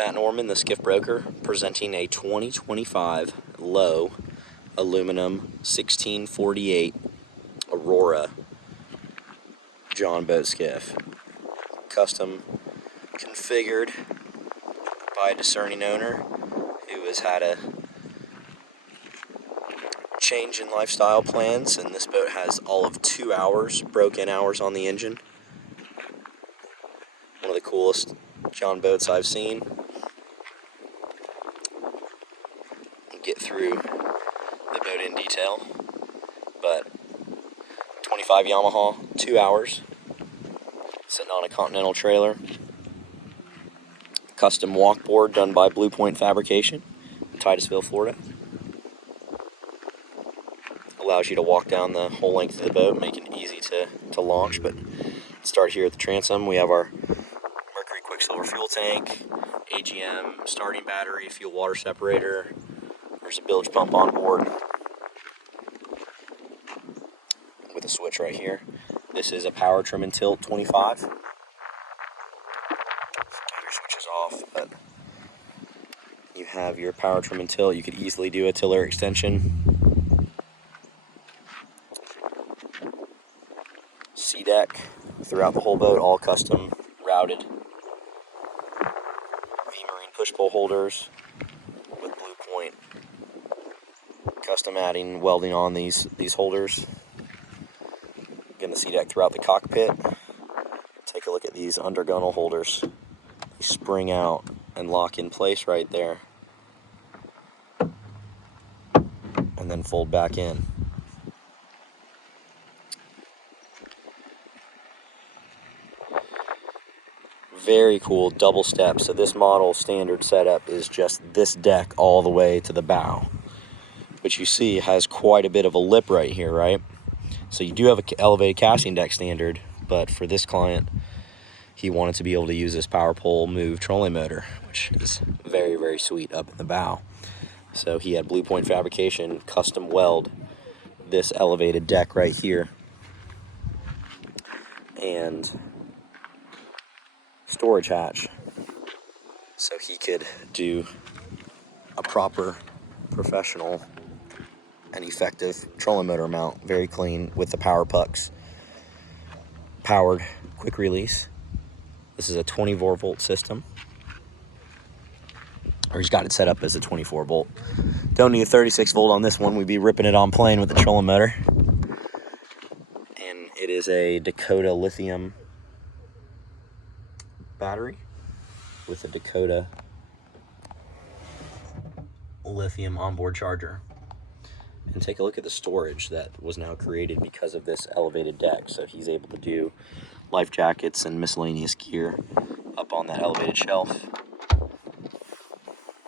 Matt Norman, the Skiff broker, presenting a 2025 Lowe aluminum 1648 Aurora John boat skiff. Custom configured by a discerning owner who has had a change in lifestyle plans, and this boat has all of 2 hours, broken hours on the engine. One of the coolest John boats I've seen. Get through the boat in detail, but 25 Yamaha, 2 hours, sitting on a Continental trailer. Custom walkboard done by Bluepoint Fabrication, Titusville, Florida. Allows you to walk down the whole length of the boat, making it easy to launch. But start here at the transom. We have our Mercury Quicksilver fuel tank, AGM starting battery, fuel water separator. There's a bilge pump on board with a switch right here. This is a power trim and tilt 25. Your switch is off, but you have your power trim and tilt. You could easily do a tiller extension. Sea-Dek throughout the whole boat, all custom routed. V-Marine push-pull holders with Bluepoint. Custom adding welding on these holders. Again, the Sea-Dek throughout the cockpit. Take a look at these undergunnel holders. They spring out and lock in place right there, and then fold back in. Very cool double step. So this model standard setup is just this deck all the way to the bow, which you see has quite a bit of a lip right here, right? So you do have an elevated casting deck standard, but for this client, he wanted to be able to use this power pole move trolling motor, which is very, very sweet up in the bow. So he had Bluepoint Fabrication custom weld this elevated deck right here, and storage hatch, so he could do a proper, professional, and effective trolling motor mount. Very clean with the power pucks. Powered quick release. This is a 24 volt system, or he's got it set up as a 24 volt. Don't need a 36 volt on this one. We'd be ripping it on plane with the trolling motor. And it is a Dakota lithium battery with a Dakota lithium onboard charger. And take a look at the storage that was now created because of this elevated deck. So he's able to do life jackets and miscellaneous gear up on that elevated shelf.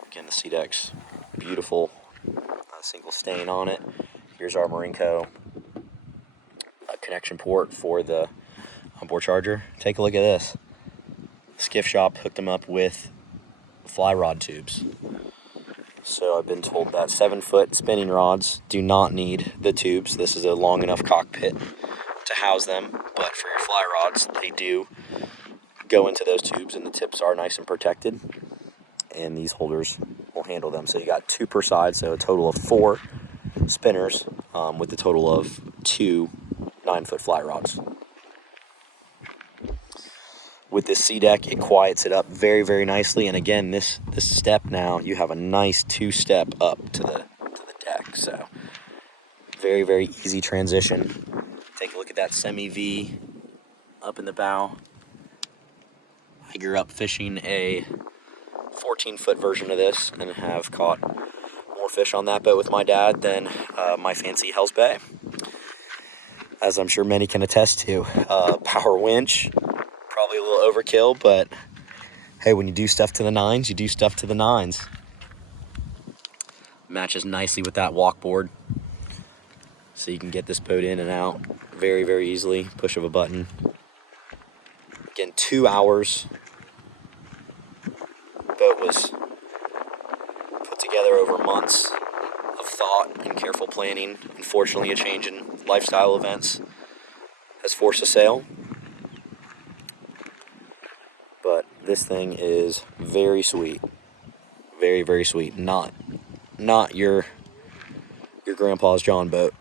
Again, the Sea-Dek's beautiful, single stain on it. Here's our Marinco connection port for the onboard charger. Take a look at this. Skiff shop hooked them up with fly rod tubes. So I've been told that 7-foot spinning rods do not need the tubes. This is a long enough cockpit to house them, but for your fly rods, they do go into those tubes, and the tips are nice and protected, and these holders will handle them. So you got 2 per side, so a total of 4 spinners with a total of 2 9-foot fly rods. With this Sea-Dek, it quiets it up very, very nicely. And again, this step now, you have a nice 2-step up to the deck. So very, very easy transition. Take a look at that semi-V up in the bow. I grew up fishing a 14-foot version of this and have caught more fish on that boat with my dad than my fancy Hell's Bay, as I'm sure many can attest to. Power winch. Probably a little overkill, but hey, when you do stuff to the nines, you do stuff to the nines. Matches nicely with that walkboard, so you can get this boat in and out very, very easily. Push of a button. Again, 2 hours. The boat was put together over months of thought and careful planning. Unfortunately, a change in lifestyle events has forced a sale. But this this thing is very sweet. Very, very sweet. Not your grandpa's John boat.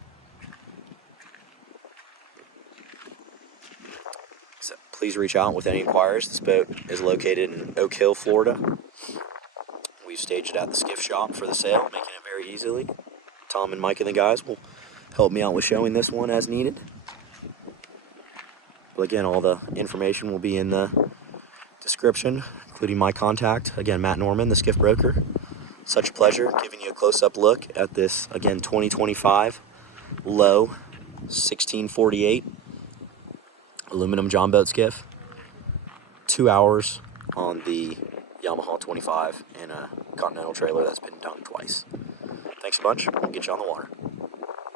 So please reach out with any inquiries. This boat is located in Oak Hill, Florida. We've staged it at the Skiff shop for the sale, making it very easily. Tom and Mike and the guys will help me out with showing this one as needed. But again, all the information will be in the description, including my contact. Again, Matt Norman, the Skiff broker. Such a pleasure giving you a close-up look at this, again, 2025 Lowe 1648 aluminum John boat skiff. 2 hours on the Yamaha 25 and a Continental trailer that's been done twice. Thanks a bunch. We'll get you on the water.